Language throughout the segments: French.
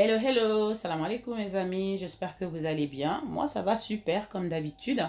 Hello, hello, salam alaikum mes amis, j'espère que vous allez bien. Moi, ça va super comme d'habitude.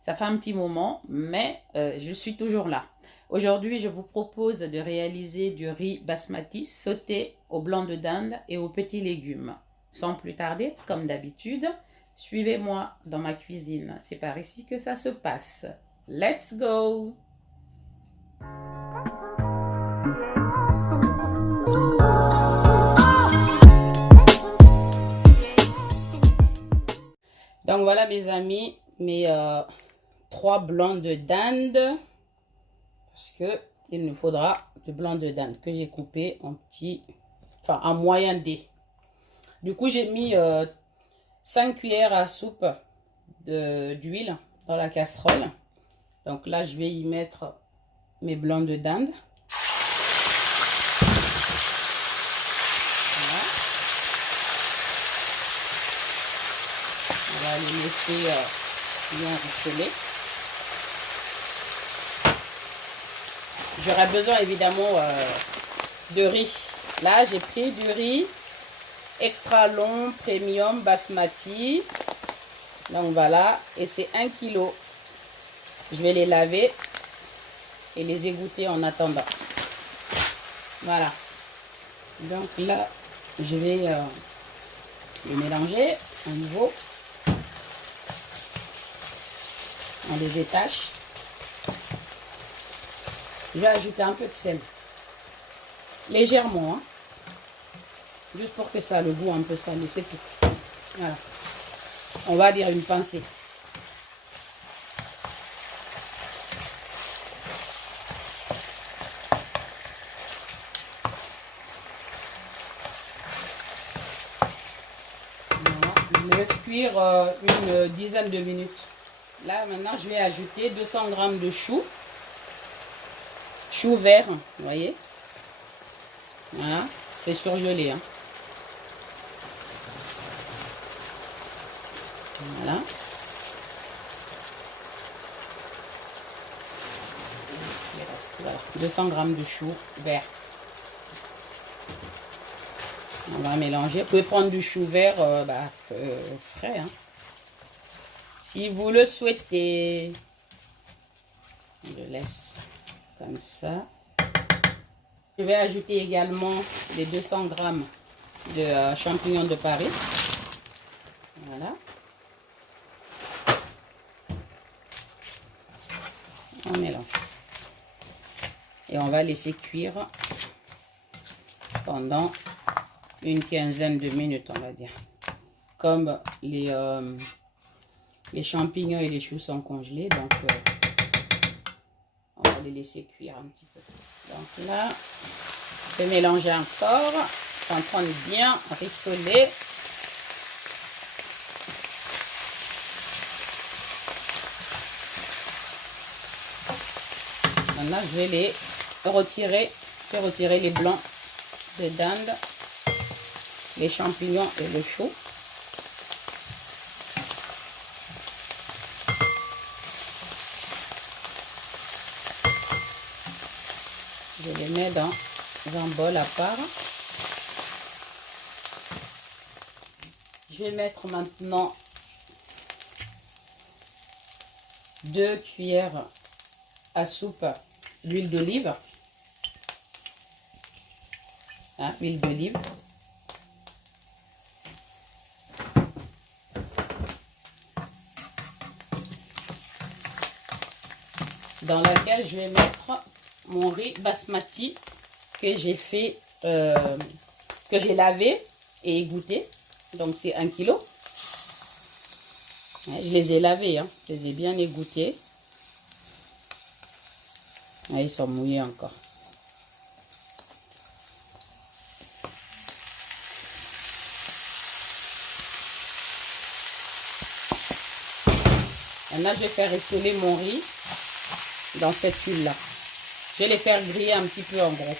Ça fait un petit moment, mais je suis toujours là. Aujourd'hui, je vous propose de réaliser du riz basmati sauté au blanc de dinde et aux petits légumes. Sans plus tarder, comme d'habitude, suivez-moi dans ma cuisine. C'est par ici que ça se passe. Let's go! Donc voilà mes amis, mes trois blancs de dinde, parce que il nous faudra du blanc de dinde que j'ai coupé en petits, enfin en moyen dé. Du coup j'ai mis 5 cuillères à soupe d'huile dans la casserole. Donc là je vais y mettre mes blancs de dinde. On va les laisser bien rissoler. J'aurai besoin évidemment de riz. Là, j'ai pris du riz extra long premium basmati. Donc voilà, et c'est 1 kg. Je vais les laver et les égoutter en attendant. Voilà. Donc là, je vais les mélanger à nouveau. On les détache. Je vais ajouter un peu de sel. Légèrement. Hein. Juste pour que ça ait le goût un peu salé. C'est tout. Voilà. On va dire une pincée. Voilà. Je me laisse cuire une dizaine de minutes. Là, maintenant, je vais ajouter 200 g de chou. Chou vert, vous voyez. Voilà, c'est surgelé. Hein. Voilà. Voilà. 200 g de chou vert. On va mélanger. Vous pouvez prendre du chou vert frais. Hein. Si vous le souhaitez. Je le laisse comme ça. Je vais ajouter également les 200 g de champignons de Paris. Voilà. On mélange. Et on va laisser cuire pendant une quinzaine de minutes, on va dire. Comme les champignons et les choux sont congelés, donc on va les laisser cuire un petit peu. Donc là, je vais mélanger encore, en train de bien rissoler. Maintenant, je vais les retirer, les blancs de dinde, les champignons et le chou. Je les mets dans un bol à part. Je vais mettre maintenant 2 cuillères à soupe d'huile d'olive. Hein, huile d'olive. Dans laquelle je vais mettre mon riz basmati que j'ai fait, que j'ai lavé et égoutté. Donc c'est 1 kg. Je les ai lavés, hein. Je les ai bien égouttés. Ils sont mouillés encore. Maintenant, je vais faire rissoler mon riz dans cette huile-là. Je vais les faire griller un petit peu en gros.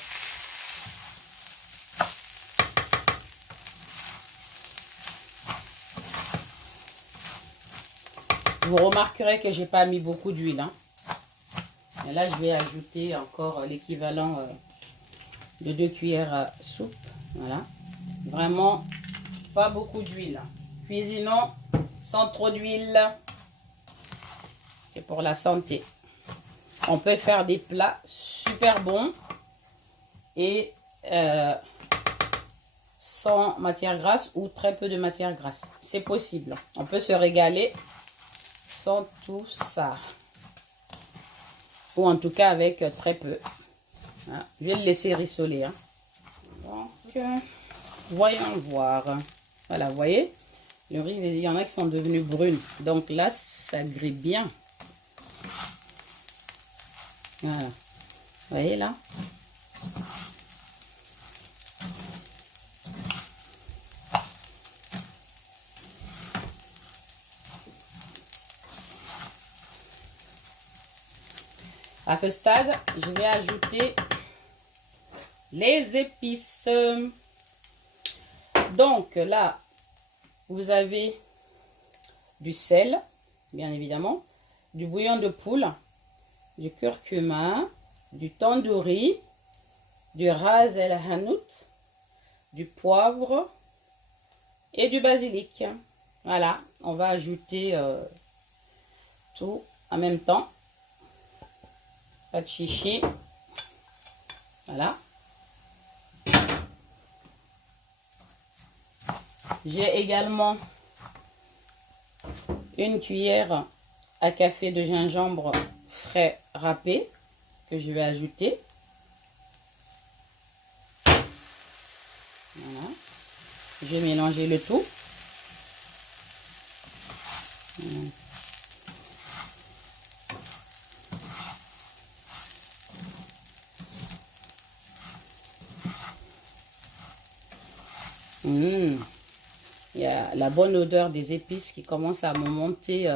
Vous remarquerez que j'ai pas mis beaucoup d'huile. Hein. Et là, je vais ajouter encore l'équivalent de 2 cuillères à soupe. Voilà. Vraiment pas beaucoup d'huile. Cuisinons sans trop d'huile. C'est pour la santé. On peut faire des plats super bons et sans matière grasse ou très peu de matière grasse. C'est possible. On peut se régaler sans tout ça. Ou en tout cas avec très peu. Voilà. Je vais le laisser rissoler. Hein. Donc, voyons voir. Voilà, vous voyez, le riz, il y en a qui sont devenus brunes. Donc là, ça grille bien. Voilà. Vous voyez là? À ce stade, je vais ajouter les épices. Donc là, vous avez du sel, bien évidemment, du bouillon de poule, du curcuma, du tandoori, du ras el hanout, du poivre et du basilic. Voilà, on va ajouter tout en même temps. Pas de chichi. Voilà. J'ai également une cuillère à café de gingembre frais râpé que je vais ajouter. Voilà. Je vais mélanger le tout. Voilà. Il y a la bonne odeur des épices qui commence à me monter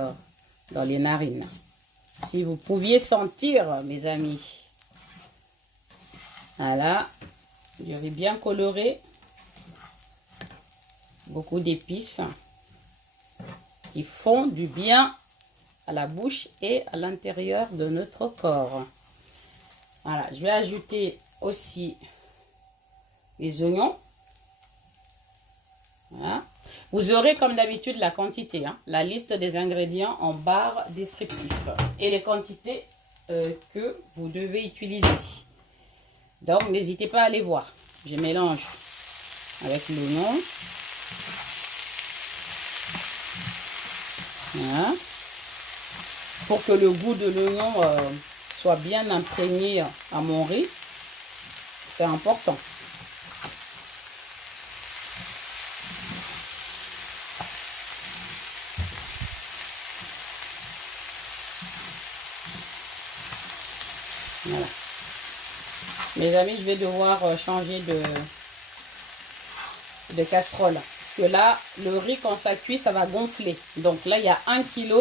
dans les narines. Si vous pouviez sentir, mes amis. Voilà. Je vais bien colorer. Beaucoup d'épices qui font du bien à la bouche et à l'intérieur de notre corps. Voilà. Je vais ajouter aussi les oignons. Voilà. Vous aurez comme d'habitude la quantité, hein, la liste des ingrédients en barre descriptive et les quantités que vous devez utiliser. Donc n'hésitez pas à aller voir. Je mélange avec l'oignon. Voilà. Pour que le goût de l'oignon soit bien imprégné à mon riz, c'est important. Voilà. Mes amis, je vais devoir changer de casserole. Parce que là, le riz, quand ça cuit, ça va gonfler. Donc là, il y a 1 kg.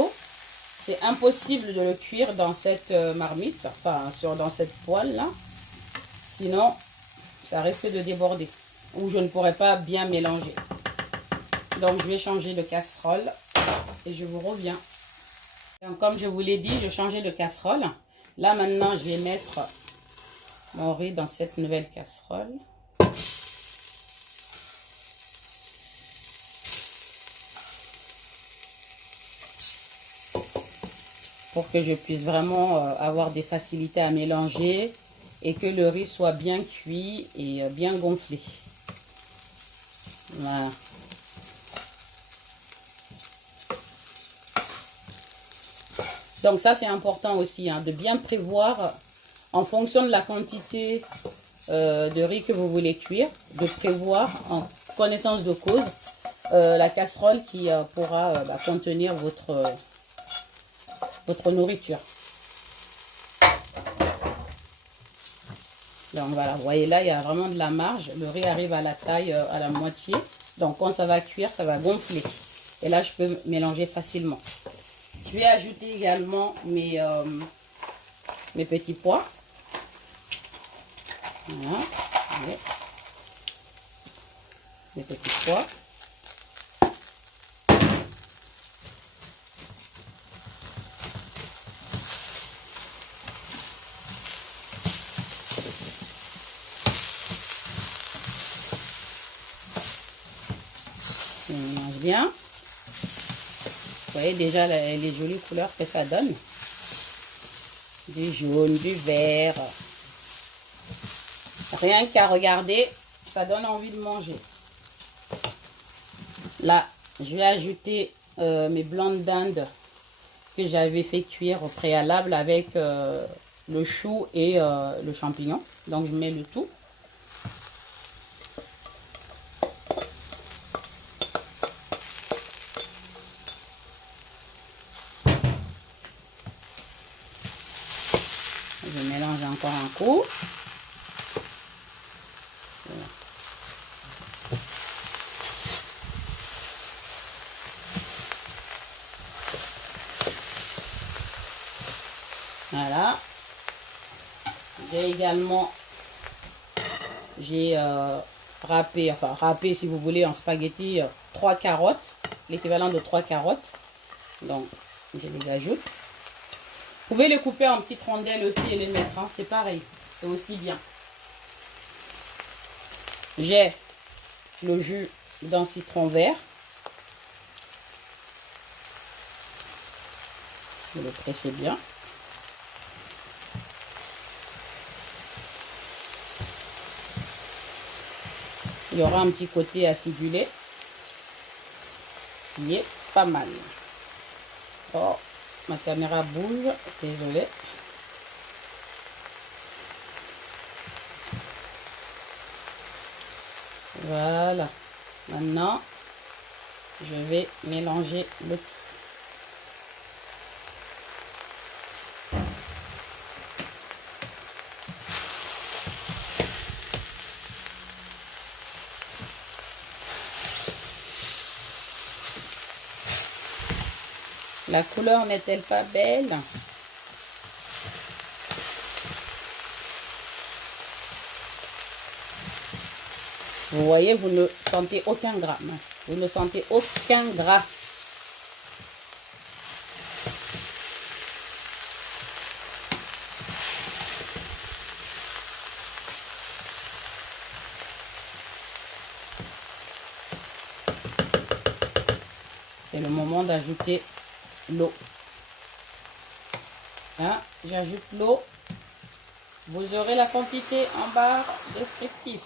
C'est impossible de le cuire dans cette marmite. Enfin, dans cette poêle-là. Sinon, ça risque de déborder. Ou je ne pourrai pas bien mélanger. Donc, je vais changer de casserole. Et je vous reviens. Donc, comme je vous l'ai dit, je changeais de casserole. Là, maintenant, je vais mettre mon riz dans cette nouvelle casserole. Pour que je puisse vraiment avoir des facilités à mélanger et que le riz soit bien cuit et bien gonflé. Voilà. Donc ça, c'est important aussi, hein, de bien prévoir en fonction de la quantité de riz que vous voulez cuire, de prévoir en connaissance de cause la casserole qui pourra contenir votre nourriture. Donc voilà, vous voyez là, il y a vraiment de la marge. Le riz arrive à la taille, à la moitié. Donc quand ça va cuire, ça va gonfler. Et là, je peux mélanger facilement. Je vais ajouter également mes petits pois. Voilà. Les petits pois. mélange bien. Vous voyez déjà les jolies couleurs que ça donne. Du jaune, du vert. Rien qu'à regarder, ça donne envie de manger. Là, je vais ajouter mes blancs d'Inde que j'avais fait cuire au préalable avec le chou et le champignon. Donc, je mets le tout. Je mélange encore un coup. Voilà. Voilà. J'ai également râpé si vous voulez en spaghetti 3 carottes, l'équivalent de 3 carottes. Donc je les ajoute. Vous pouvez les couper en petites rondelles aussi et les mettre, hein, c'est pareil, c'est aussi bien. J'ai le jus d'un citron vert. Je vais le presser bien. Il y aura un petit côté acidulé qui est pas mal. Oh, ma caméra bouge, désolé. Voilà. Maintenant, je vais mélanger le tout. La couleur n'est-elle pas belle? Vous voyez, vous ne sentez aucun gras, mince. Vous ne sentez aucun gras. C'est le moment d'ajouter l'eau. Là, j'ajoute l'eau. Vous aurez la quantité en barre descriptive.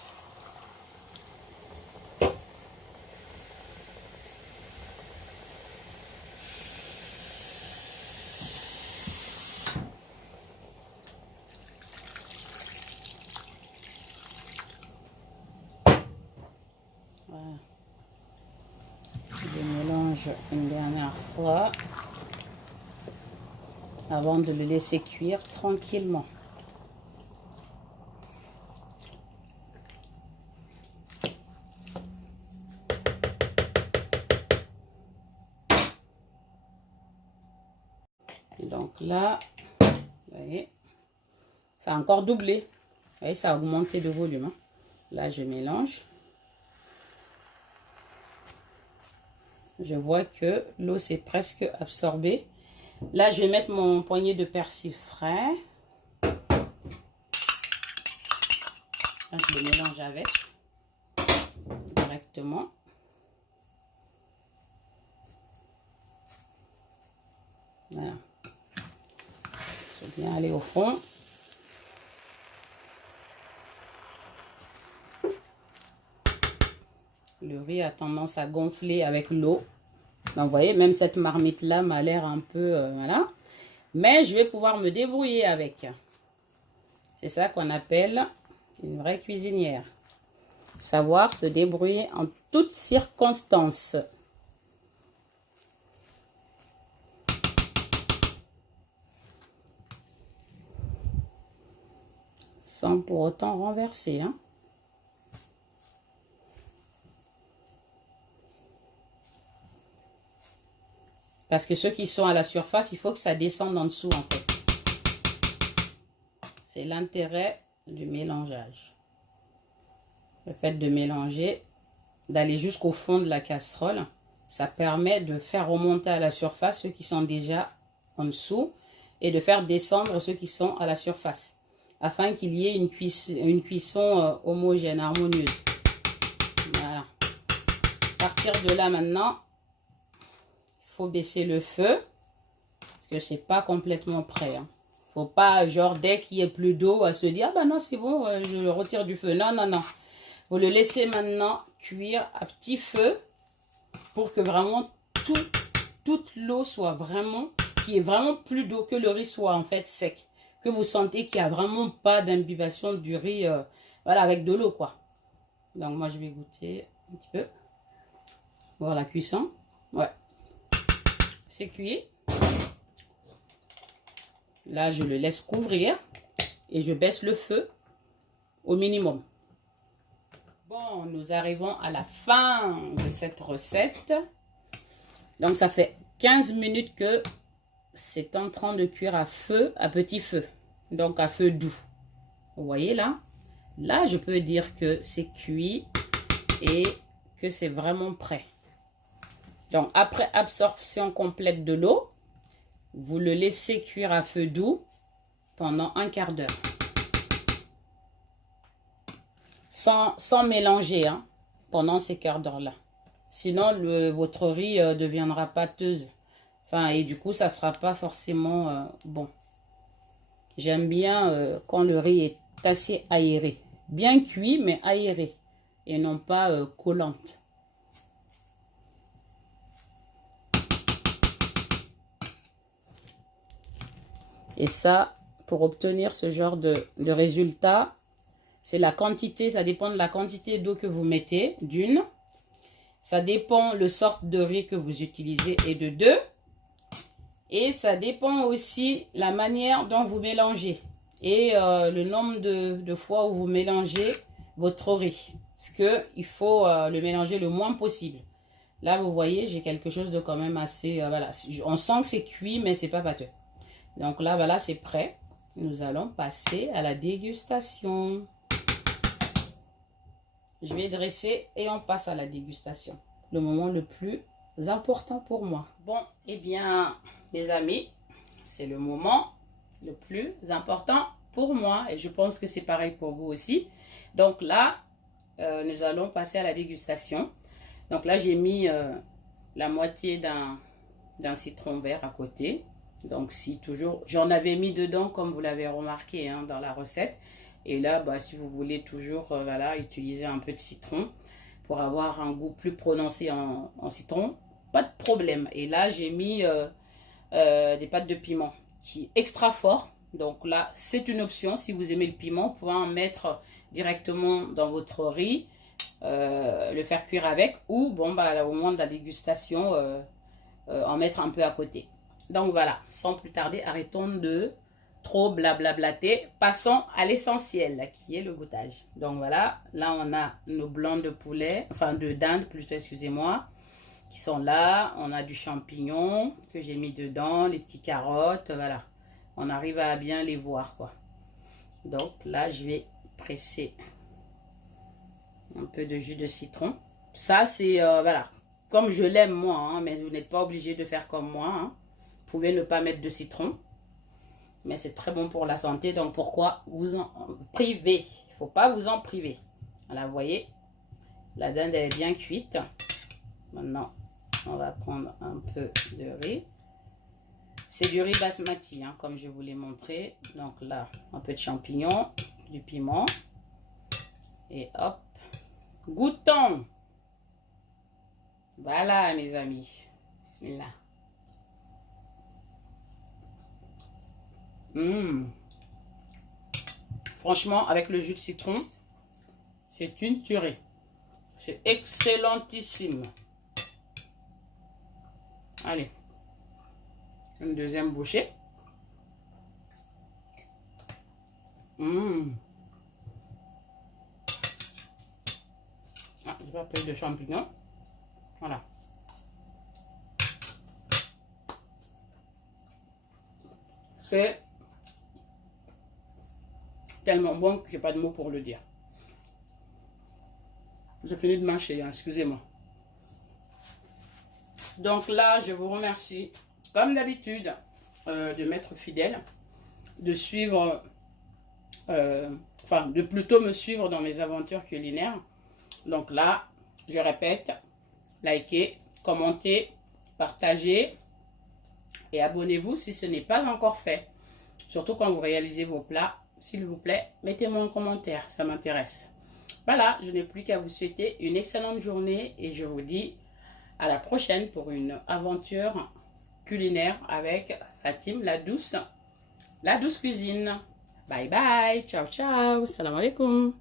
Voilà. Je mélange une dernière fois avant de le laisser cuire tranquillement. Donc là, vous voyez, ça a encore doublé. Vous voyez, ça a augmenté de volume, hein. Là, je mélange. Je vois que l'eau s'est presque absorbée. Là, je vais mettre mon poignet de persil frais. Là, je le mélange avec directement. Voilà. Je vais bien aller au fond. Le riz a tendance à gonfler avec l'eau. Donc, vous voyez, même cette marmite-là m'a l'air un peu... voilà. Mais je vais pouvoir me débrouiller avec. C'est ça qu'on appelle une vraie cuisinière. Savoir se débrouiller en toutes circonstances. Sans pour autant renverser, hein. Parce que ceux qui sont à la surface, il faut que ça descende en dessous, en fait. C'est l'intérêt du mélangeage. Le fait de mélanger, d'aller jusqu'au fond de la casserole, ça permet de faire remonter à la surface ceux qui sont déjà en dessous et de faire descendre ceux qui sont à la surface, afin qu'il y ait une cuisson homogène, harmonieuse. Voilà. partir de là maintenant, il faut baisser le feu. Parce que c'est pas complètement prêt. Hein. Faut pas, genre, dès qu'il n'y a plus d'eau, à se dire, ah bah non, c'est bon, je le retire du feu. Non, non, non. Vous le laissez maintenant cuire à petit feu pour que vraiment toute l'eau soit vraiment, qu'il y ait vraiment plus d'eau, que le riz soit en fait sec. Que vous sentez qu'il n'y a vraiment pas d'imbibation du riz, voilà, avec de l'eau, quoi. Donc, moi, je vais goûter un petit peu. Voir la cuisson. Ouais. C'est cuit. Là, je le laisse couvrir et je baisse le feu au minimum. Bon, nous arrivons à la fin de cette recette. Donc, ça fait 15 minutes que c'est en train de cuire à petit feu. Donc, à feu doux. Vous voyez là? Là, je peux dire que c'est cuit et que c'est vraiment prêt. Donc, après absorption complète de l'eau, vous le laissez cuire à feu doux pendant un quart d'heure. Sans mélanger hein, pendant ces quarts d'heure-là. Sinon, votre riz deviendra pâteuse. Enfin, et du coup, ça ne sera pas forcément bon. J'aime bien quand le riz est assez aéré. Bien cuit, mais aéré. Et non pas collante. Et ça, pour obtenir ce genre de résultat, c'est la quantité, ça dépend de la quantité d'eau que vous mettez, d'une. Ça dépend le sort de riz que vous utilisez, et de deux. Et ça dépend aussi la manière dont vous mélangez. Et le nombre de fois où vous mélangez votre riz. Parce qu'il faut le mélanger le moins possible. Là, vous voyez, j'ai quelque chose de quand même assez... voilà, on sent que c'est cuit, mais c'est pas pâteux. Donc là, voilà, c'est prêt. Nous allons passer à la dégustation. Je vais dresser et on passe à la dégustation. Le moment le plus important pour moi. Bon, eh bien, mes amis, c'est le moment le plus important pour moi. Et je pense que c'est pareil pour vous aussi. Donc là, nous allons passer à la dégustation. Donc là, j'ai mis la moitié d'un citron vert à côté. Donc si toujours, j'en avais mis dedans comme vous l'avez remarqué hein, dans la recette. Et là, bah, si vous voulez toujours voilà, utiliser un peu de citron pour avoir un goût plus prononcé en citron, pas de problème. Et là, j'ai mis des pâtes de piment qui est extra fort. Donc là, c'est une option. Si vous aimez le piment, vous pouvez en mettre directement dans votre riz, le faire cuire avec. Ou bon, bah, au moment de la dégustation, en mettre un peu à côté. Donc voilà, sans plus tarder, arrêtons de trop blablablater. Passons à l'essentiel, qui est le goûtage. Donc voilà, là on a nos blancs de poulet, enfin de dinde plutôt, excusez-moi, qui sont là. On a du champignon que j'ai mis dedans, les petites carottes, voilà. On arrive à bien les voir, quoi. Donc là, je vais presser un peu de jus de citron. Ça, c'est, voilà, comme je l'aime moi, hein, mais vous n'êtes pas obligé de faire comme moi, hein. Vous pouvez ne pas mettre de citron. Mais c'est très bon pour la santé. Donc, pourquoi vous en priver? Il ne faut pas vous en priver. Voilà, vous voyez, la dinde est bien cuite. Maintenant, on va prendre un peu de riz. C'est du riz basmati, hein, comme je vous l'ai montré. Donc là, un peu de champignons, du piment. Et hop, goûtons. Voilà, mes amis. Bismillah. Franchement, avec le jus de citron, c'est une tuerie. C'est excellentissime. Allez, une deuxième bouchée. Ah, j'ai pas pris de champignons. Voilà. C'est tellement bon que j'ai pas de mots pour le dire. J'ai fini de mâcher, hein, excusez-moi. Donc là, je vous remercie, comme d'habitude, de m'être fidèle, de suivre, enfin, de plutôt me suivre dans mes aventures culinaires. Donc là, je répète, likez, commentez, partagez et abonnez-vous si ce n'est pas encore fait. Surtout quand vous réalisez vos plats, s'il vous plaît, mettez-moi en commentaire, ça m'intéresse. Voilà, je n'ai plus qu'à vous souhaiter une excellente journée et je vous dis à la prochaine pour une aventure culinaire avec Fatim la douce cuisine. Bye bye, ciao ciao, salam alaikum.